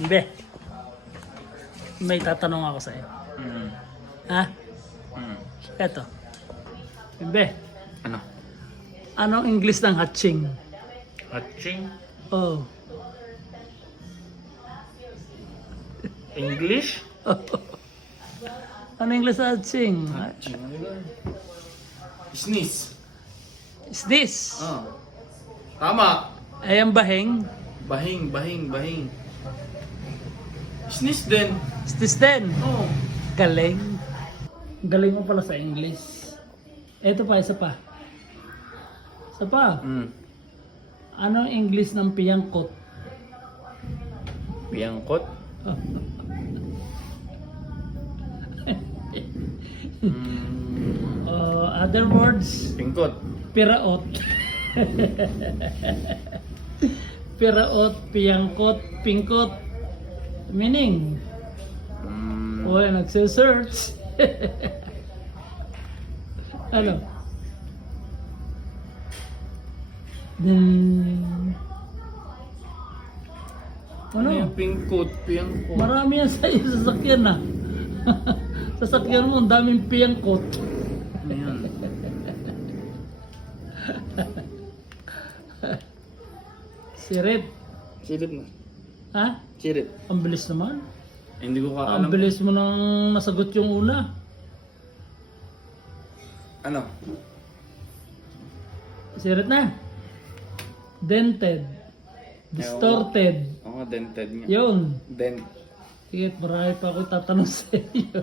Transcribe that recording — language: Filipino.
Hindi. May tatanong ako sa'yo. Ha? Eto. Hindi. Ano? Anong English ng hatching? Hatching? Oh. English? Ano English ng hatching? Sneeze. Sneeze. Oh. Tama. Ay, ang bahing. Bahing, bahing, bahing. Sneeze din. Sneeze din. Oh. Galing. Galing mo pala sa English. Eto pa, isa pa. Isa pa. Ano ang English ng piyangkot? Piyangkot? Other words, Pingkot. piraot. Piraot, piyangkot, pingkot. Meaning? Wala nagsisearch. Ano? Then... Ano Ano? yung pingkot? Piyangkot. Marami yan sa iyo sasakyan na. Sasakyan mo, ang daming piyangkot. Ano yan? Sirit. Sirit na. Ha? Sirit. Ang bilis naman. Hindi ko ka Ang alam. bilis mo nang nasagot yung una. Ano? Sirit na. Dented. Distorted. Oo, dented nga. Yun. Dent. Sige, marami pa ako tatanong sa iyo.